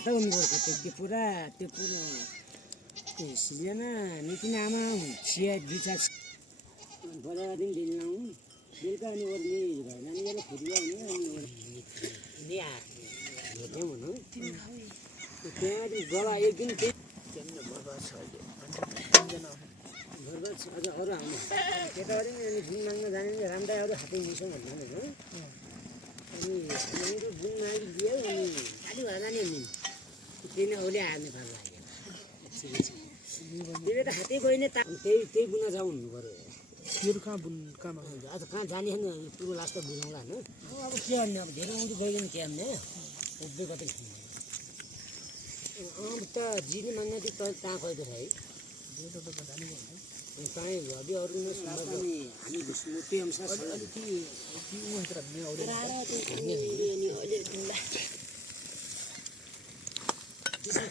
हात उन्नुपर्छ त्यो पुरा सिजना निकिन आमा छिया दुईटा बडा दिन दिनौ बेलुका अनि ओर्ने भएन नि यसले फुरिया हुने अनि हेर्ने भन्नु त्यहाँदेखि गला एक दिन त्यहाँ बर्बाद छ अहिले बर्बाद छ अझ अरू आउनु केटाहरू नि अनि बुन माग्न जाने नि राम्रै अरू हातै मिसो भन्नु होइन अनि मेरो बुन मागिदियो अनि खालि भएन नि अनि त्यही ओले हार्ने भाग लाग्यो त्यसले त हातै गयो नि त्यही बुन जाउँ हुनु पऱ्यो तेरो कहाँ कहाँमा आज कहाँ जाने नि पुरो लास्ट त बुझाउँला होइन अब के भन्ने अब धेरै आउँदै गयो नि के भन्ने एक दुई कतै त जिनी माग्ने त कहाँ गएको छ है कहीँ अझै अरू हामी स्मृति अनुसार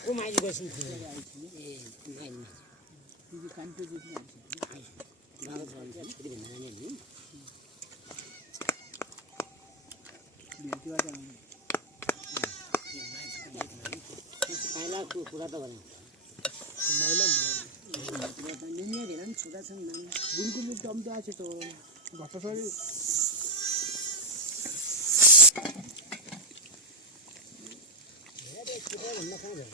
को माइली गर्छौँ ए माइली कुरा त भने छुटा छन् बुनको लुक दम तो আছে তো ঘটা সরি भन्न कहाँ भेट्छ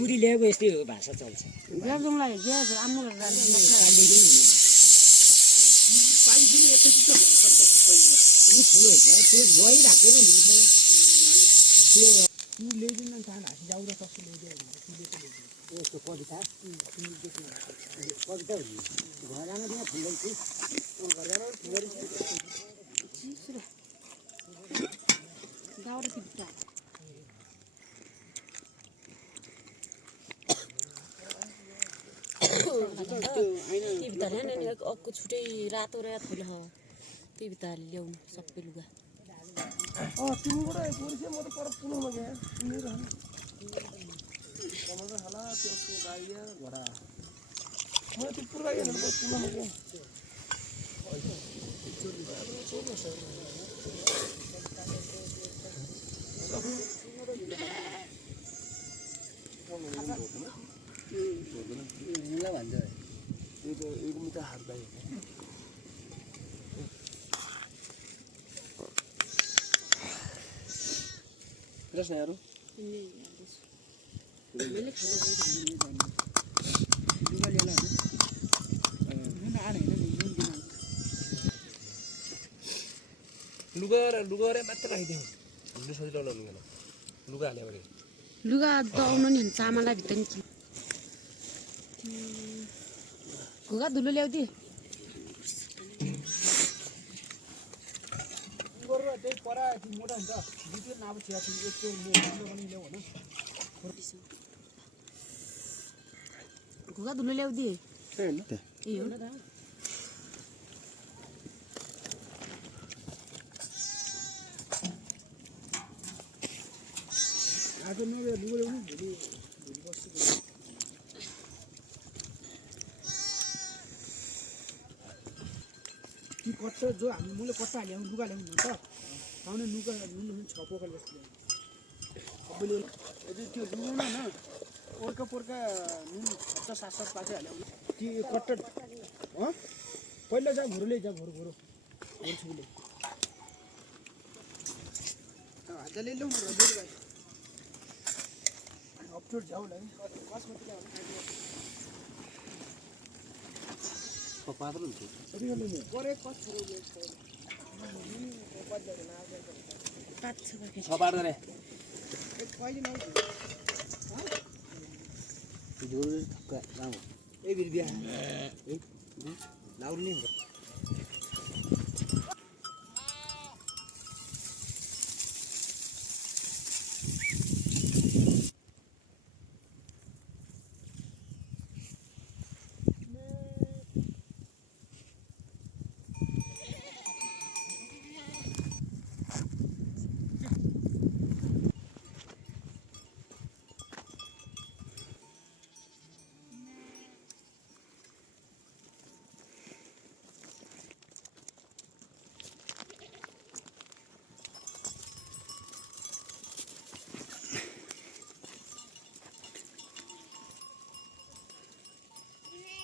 बुढी ल्याएको यस्तै हो भाषा चल्छ कविता कविता घरमा दिन फुल्दैछु अर्को छुट्टै रातो र फुल हो त्यही भित्र ल्याउनु सबै लुगा तिमीबाट पुलिसले म त पर पुलमा गएँ तिमीहरू कमल हाला त्यसको गाडी घोडा म त पुरा गएँ पुलमा गएँ एक मिटर हात भाइ Terus nih, Aru? Ini लुगा मात्र राखिदिउँ हामीले सजिलो लगाउनु लुगा हाल्यो भने लुगा दौड्नु नि चामललाई भित्र नि घुगा धुलो ल्याउँदै त्यही परा मोटा हुन्छ दुई नाब छिया घुगा धुलो ल्याउँदै ए हो आज लुगा ल्याउनु भोलि बस्छु ती कट्टा जो हामी मैले कट्टा ल्याउनु लुगा ल्याउनु त आउने लुगा नुन छ पोकल जस्तो सबैले यदि त्यो लुगा न पोर्का नुन 6-7 पासे हाल्यो कि कट्टा पहिला जा घुरले जा घुर छुले हातले ल्याउनु र बेर भाइ अपटोर जाऊ लागि कसमति पात्र हुन्छ परे कस छपाड गरे कहिले नौ जोर थक्का राम ए बिर बिहा ए लाउड नि